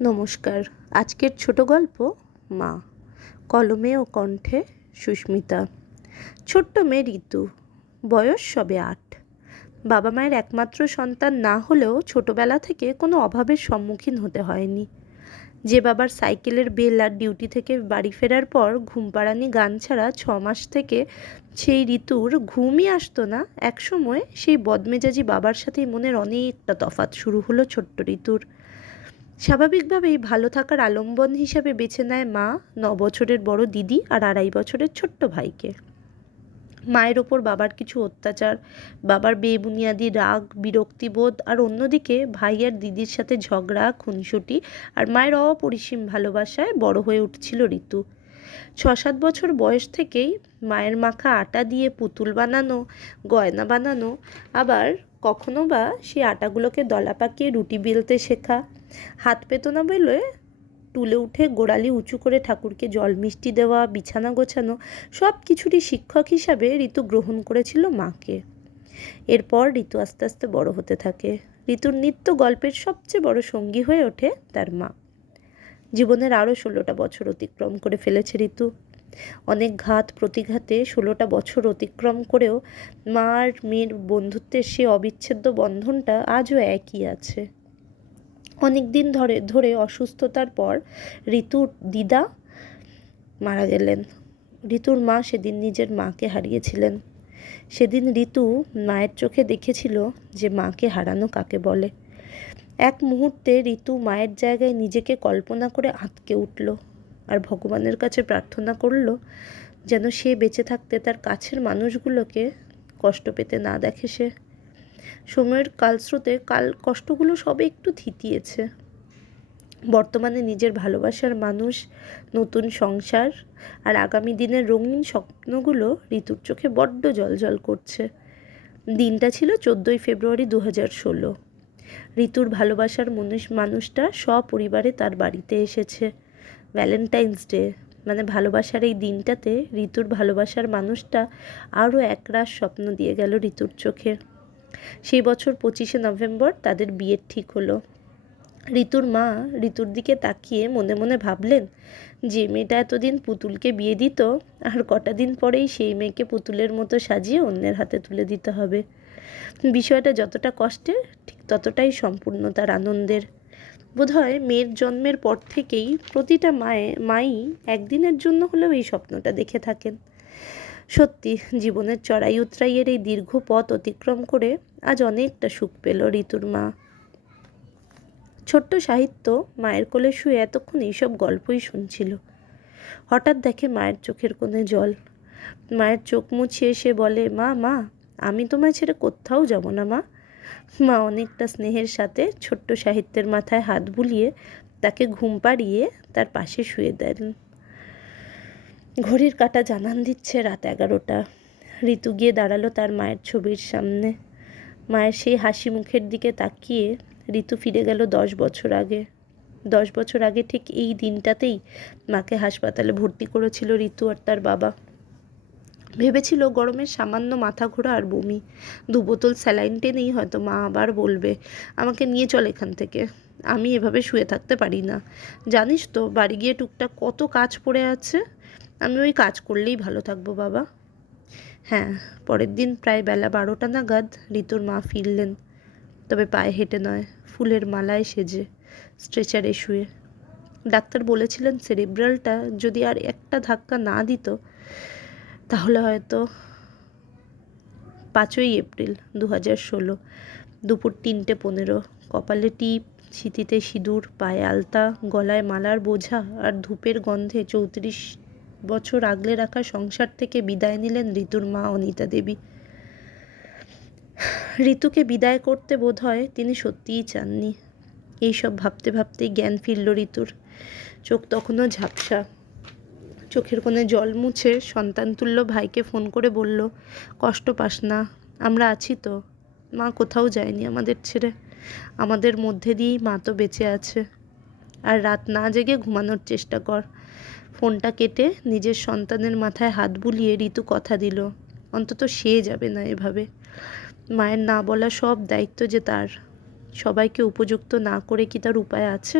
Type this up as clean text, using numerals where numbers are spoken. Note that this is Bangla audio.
নমস্কার। আজকের ছোট গল্প মা। কলমে ও কণ্ঠে সুস্মিতা। ছোট্ট মেয়ে ঋতু, বয়স সবে ৮। বাবা মায়ের একমাত্র সন্তান না হলেও ছোটবেলা থেকে কোনো অভাবের সম্মুখীন হতে হয়নি। যে বাবার সাইকেলের বেল আর ডিউটি থেকে বাড়ি ফেরার পর ঘুম পাড়ানি গান ছাড়া ৬ মাস থেকে সেই ঋতুর ঘুমই আসতো না, একসময় সেই বদমেজাজি বাবার সাথেই মনের অনেকটা তফাৎ শুরু হলো ছোট্ট ঋতুর। স্বাভাবিকভাবেই ভালো থাকার আলম্বন হিসাবে বেছে নেয় মা ৯ বছরের বড় দিদি আর ২.৫ বছরের ছোট্ট ভাইকে। মায়ের ওপর বাবার কিছু অত্যাচার, বাবার বেবুনিয়াদি রাগ, বিরক্তিবোধ, আর অন্যদিকে ভাই আর দিদির সাথে ঝগড়া, খুনসুটি আর মায়ের অপরিসীম ভালোবাসায় বড় হয়ে উঠছিল ঋতু। ৬-৭ বছর বয়স থেকেই মায়ের মাখা আটা দিয়ে পুতুল বানানো, গয়না বানানো, আবার কখনো বা সেই আটাগুলোকে দলা পাকিয়ে রুটি বেলতে শেখা, হাত পেতো না বেলে টুলে উঠে গোড়ালি উঁচু করে ঠাকুরকে জল মিষ্টি দেওয়া, বিছানা গোছানো, সব কিছুরই শিক্ষক হিসাবে ঋতু গ্রহণ করেছিল মাকে। এরপর ঋতু আস্তে আস্তে বড় হতে থাকে। ঋতুর নিত্য গল্পের সবচেয়ে বড় সঙ্গী হয়ে ওঠে তার মা। জীবনের আরও ১৬টা বছর অতিক্রম করে ফেলেছে ঋতু। অনেক ঘাত প্রতিঘাতে ১৬টা বছর অতিক্রম করেও মা আর মেয়ের বন্ধুত্বের সে অবিচ্ছেদ্য বন্ধনটা আজও একই আছে। অনেক দিন ধরে অসুস্থতার পর ঋতুর দিদা মারা গেলেন। ঋতুর মা সেদিন নিজের মাকে হারিয়েছিলেন। সেদিন ঋতু মায়ের চোখে দেখেছিল যে মাকে হারানো কাকে বলে। এক মুহূর্তে ঋতু মায়ের জায়গায় নিজেকে কল্পনা করে আঁতকে উঠল আর ভগবানের কাছে প্রার্থনা করল যেন সে বেঁচে থাকতে তার কাছের মানুষগুলোকে কষ্ট পেতে না দেখে সে। সময়ের কালস্রোতে কষ্টগুলো সবে একটু থিতিয়েছে। বর্তমানে নিজের ভালোবাসার মানুষ, নতুন সংসার আর আগামী দিনের রঙিন স্বপ্নগুলো ঋতুর চোখে বড্ড জ্বলজ্বল করছে। দিনটা ছিল ১৪ই ফেব্রুয়ারি ২০১৬। ঋতুর ভালোবাসার মানুষটা সপরিবারে তার বাড়িতে এসেছে। ভ্যালেন্টাইন্স ডে, মানে ভালোবাসার এই দিনটাতে ঋতুর ভালোবাসার মানুষটা আরও একরাশ স্বপ্ন দিয়ে গেল ঋতুর চোখে। সেই বছর ২৫শে নভেম্বর তাদের বিয়ের ঠিক হলো। ঋতুর মা ঋতুর দিকে তাকিয়ে মনে মনে ভাবলেন, যে মেয়েটা এতদিন পুতুলকে বিয়ে দিত, আর কটা দিন পরেই সেই মেয়েকে পুতুলের মতো সাজিয়ে অন্যের হাতে তুলে দিতে হবে। বিষয়টা যতটা কষ্টের, ঠিক ততটাই সম্পূর্ণতার আনন্দের। বোধহয় মেয়ের জন্মের পর থেকেই প্রতিটা মাই একদিনের জন্য হলেও এই স্বপ্নটা দেখে থাকেন। সত্যি, জীবনের চড়াই উতরাইয়ের এই দীর্ঘ পথ অতিক্রম করে আজ অনেকটা সুখ পেল ঋতুর মা। ছোট্ট সাহিত্য মায়ের কোলে শুয়ে এতক্ষণ এইসব গল্পই শুনছিল। হঠাৎ দেখে মায়ের চোখের কোণে জল। মায়ের চোখ মুছিয়ে সে বলে, মা মা আমি তোমায় ছেড়ে কোথাও যাব না মা। মা অনেকটা স্নেহের সাথে ছোট্ট সাহিত্যের মাথায় হাত বুলিয়ে তাকে ঘুম পাড়িয়ে তার পাশে শুয়ে দেন। ঘড়ির কাঁটা জানান দিচ্ছে রাত ১১টা। ঋতু গিয়ে দাঁড়ালো তার মায়ের ছবির সামনে। মায়ের সেই হাসি মুখের দিকে তাকিয়ে ঋতু ফিরে গেল ১০ বছর আগে। ১০ বছর আগে ঠিক এই দিনটাতেই মাকে হাসপাতালে ভর্তি করেছিল ঋতু আর তার বাবা। ভেবেছিল গরমের সামান্য মাথা ঘোরা আর বমি, ২ বোতল স্যালাইন টেনেই হয়তো মা আবার বলবে, আমাকে নিয়ে চল এখান থেকে, আমি এভাবে শুয়ে থাকতে পারি না। জানিস তো বাড়ি গিয়ে টুকটাক কত কাজ পড়ে আছে, আমি ওই কাজ করলেই ভালো থাকবো বাবা। হ্যাঁ, পরের দিন প্রায় বেলা ১২টা নাগাদ ঋতুর মা ফিরলেন, তবে পায়ে হেঁটে নয়, ফুলের মালায় সেজে, স্ট্রেচারে শুয়ে। ডাক্তার বলেছিলেন সেরিব্রালটা যদি আর একটা ধাক্কা না দিত তাহলে হয়তো। ৫ই এপ্রিল ২০১৬, দুপুর ৩:১৫। কপালে টিপ, সিঁথিতে সিঁদুর, পায়ে আলতা, গলায় মালার বোঝা আর ধূপের গন্ধে ৩৪ বছর আগলে রাখা সংসার থেকে বিদায় নিলেন ঋতুর মা অনিতা দেবী। ঋতুকে বিদায় করতে বোধহয় তিনি সত্যিই চাননি। এইসব ভাবতে ভাবতেই জ্ঞান ফিরল ঋতুর। চোখ তখনও ঝাপসা। চোখের কোণে জল মুছে সন্তানতুল্য ভাইকে ফোন করে বলল, কষ্ট পাস না, আমরা আছি তো, মা কোথাও যায়নি আমাদের ছেড়ে, আমাদের মধ্যে দিয়েই মা তো বেঁচে আছে। আর রাত না জেগে ঘুমানোর চেষ্টা কর। ফোনটা কেটে নিজের সন্তানের মাথায় হাত বুলিয়ে ঋতু কথা দিল, অন্তত সে যাবে না এভাবে। মায়ের না বলা সব দায়িত্ব যে তার, সবাইকে উপযুক্ত না করে কি তার উপায় আছে?